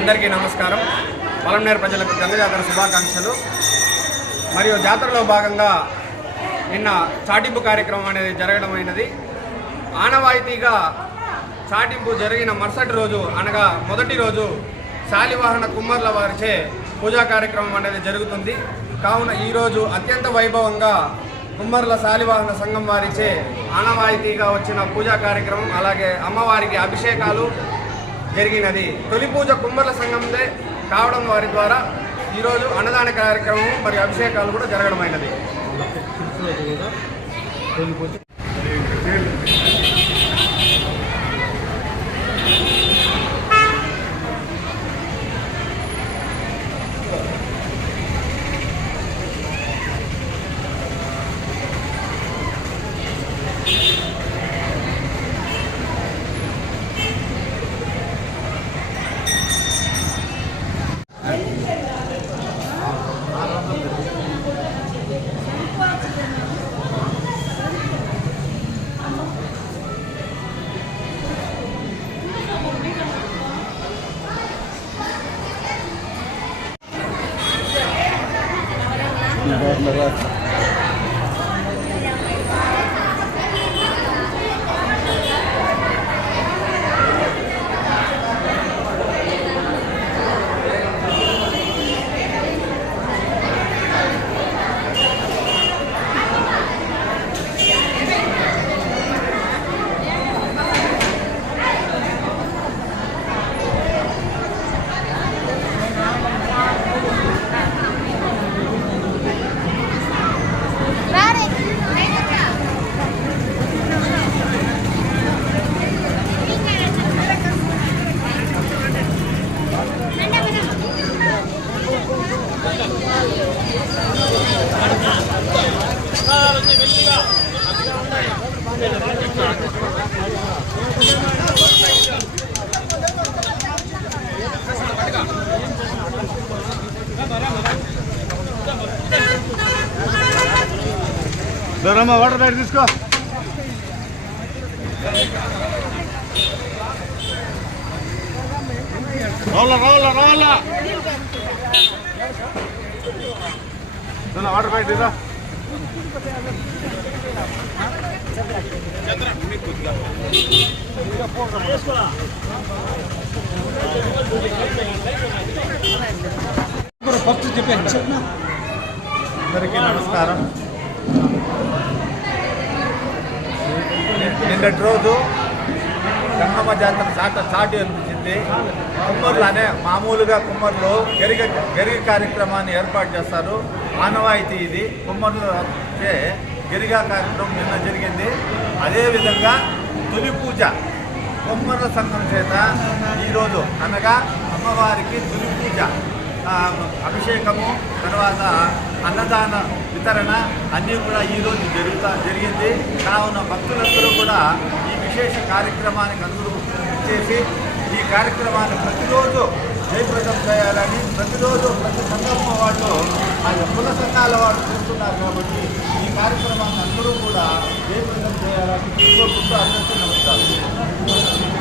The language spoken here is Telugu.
అందరికీ నమస్కారం. పొలంనేరు ప్రజలకు గంగ జాతర శుభాకాంక్షలు. మరియు జాతరలో భాగంగా నిన్న చాటింపు కార్యక్రమం అనేది జరగడమైనది ఆనవాయితీగా చాటింపు జరిగిన మరుసటి రోజు అనగా మొదటి రోజు శాలివాహన కుమ్మర్ల వారిచే పూజా కార్యక్రమం అనేది జరుగుతుంది. కావున ఈరోజు అత్యంత వైభవంగా కుమ్మర్ల శాలివాహన సంఘం వారిచే ఆనవాయితీగా వచ్చిన పూజా కార్యక్రమం అలాగే అమ్మవారికి అభిషేకాలు జరిగినది. తొలి పూజ కుమ్మర్ల సంఘందే కావడం వారి ద్వారా ఈరోజు అన్నదాన కార్యక్రమం మరియు అభిషేకాలు కూడా జరగడమైనది. Gracias. దొరమ్మ వాటర్ బ్యాగ్ తీసుకో రావాలా రావాలా రావాలా వాటర్ బ్యాగ్ తీరా ఫస్ట్ చెప్పాను అందరికీ నమస్కారం. నిన్నటి రోజు గంగమ్మ జాతర చాట చాటి అనిపించింది కుమ్మర్లు మామూలుగా కుమ్మర్లు గరిగ గరిగ కార్యక్రమాన్ని ఏర్పాటు చేస్తారు. ఆనవాయితీ ఇది. కుమ్మర్లు చే గరిగా కార్యక్రమం నిన్న జరిగింది. అదేవిధంగా తొలి పూజ కుమ్మర్ల సంఘం చేత ఈరోజు అనగా అమ్మవారికి తొలి పూజ అభిషేకము తర్వాత అన్నదాన వితరణ అన్నీ కూడా ఈరోజు జరుగుతా జరిగింది. కావున భక్తులందరూ కూడా ఈ విశేష కార్యక్రమానికి అందరూ చేసి ఈ కార్యక్రమాన్ని ప్రతిరోజు జయప్రదం చేయాలని ప్రతిరోజు ప్రతి సందర్భం వాళ్ళు ఆయన కుల సంఘాల వాళ్ళు చేస్తున్నారు కాబట్టి ఈ కార్యక్రమాన్ని అందరూ కూడా జయప్రదం చేయాలని కోరుకుంటూ అందరూ